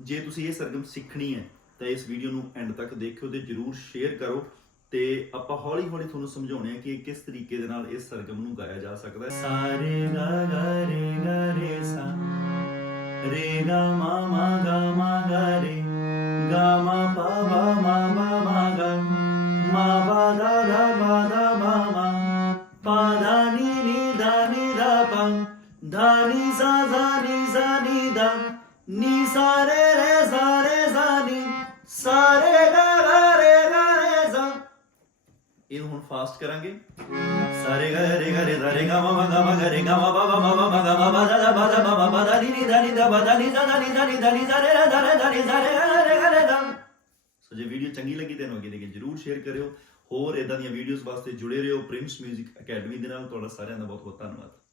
ਜੇ ਤੁਸੀਂ ਇਹ ਸਰਗਮ ਸਿੱਖਣੀ ਹੈ ਤਾਂ ਇਸ ਵੀਡੀਓ ਨੂੰ ਐਂਡ ਤੱਕ ਦੇਖਿਓ ਤੇ ਜਰੂਰ ਸ਼ੇਅਰ ਕਰੋ ਤੇ ਆਪਾਂ ਹੌਲੀ ਹੌਲੀ ਤੁਹਾਨੂੰ ਸਮਝਾਉਣੇ ਆ ਕਿ ਕਿਸ ਤਰੀਕੇ ਦੇ ਨਾਲ ਇਸ ਸਰਗਮ ਨੂੰ ਗਾਇਆ ਜਾ ਸਕਦਾ ਹੈ। ਸਾਰੇ ਗਾ ਗਾ ਰੇ ਗਾ ਰੇ ਸਾ ਰੇ ਗਾ ਮਾ ਮਾ ਗਾ ਪਾ ਦਾ ਨੀ ਨੀ ਦਾ ਨੀ ਦਾ ਪਾ ਧਾ ਨੀ ਸਾ ਧਾ ਨੀ ਸਾ ਨੀ ਦਾ ਨੀ ਸਾ ਰੇ ਰੇ ਸਾ ਰੇ ਸਾ ਨੀ ਸਾ ਰੇ ਗਾ ਗਾ ਰੇ ਗਾ ਰੇ ਸਾ ਇਹਨੂੰ ਹੁਣ ਫਾਸਟ ਕਰਾਂਗੇ ਸਾਰੇ ਗਾ ਰੇ ਗਾ ਰੇ ਦਾ ਰੇ ਗਾ ਮਾ ਮਾ ਗਾ ਮਾ ਗਾ ਰੇ ਗਾ ਮਾ ਬਾ ਬਾ ਮਾ ਮਾ ਮਾ ਗਾ ਮਾ ਬਾ ਦਾ ਦਾ ਬਾ ਦਾ ਬਾ ਮਾ ਬਾ ਦਾ ਨੀ ਨੀ ਦਾ ਨੀ ਦਾ ਬਾ ਦਾ ਨੀ ਦਾ ਦਾ ਨੀ ਦਾ ਨੀ ਦਾ ਨੀ ਦਾ ਰੇ ਰੇ ਦਾ ਰੇ ਦਾ ਨੀ ਦਾ ਰੇ ਗਾ ਰੇ ਗਾ ਰੇ ਦਾ ਸੋ ਜੇ ਵੀਡੀਓ ਚੰਗੀ ਲੱਗੀ ਤਾਂ ਇਹਨੂੰ ਅੱਗੇ ਦੇ ਕੇ ਜਰੂਰ ਸ਼ੇਅਰ ਕਰਿਓ ਹੋਰ ਇਦਾਂ ਦੀਆਂ ਵੀਡੀਓਜ਼ ਵਾਸਤੇ ਜੁੜੇ ਰਹੋ ਪ੍ਰਿੰਸ 뮤직 ਅਕੈਡਮੀ ਦੇ ਨਾਲ। ਤੁਹਾਡਾ ਸਾਰਿਆਂ ਦਾ ਬਹੁਤ ਬਹੁਤ ਧੰਨਵਾਦ।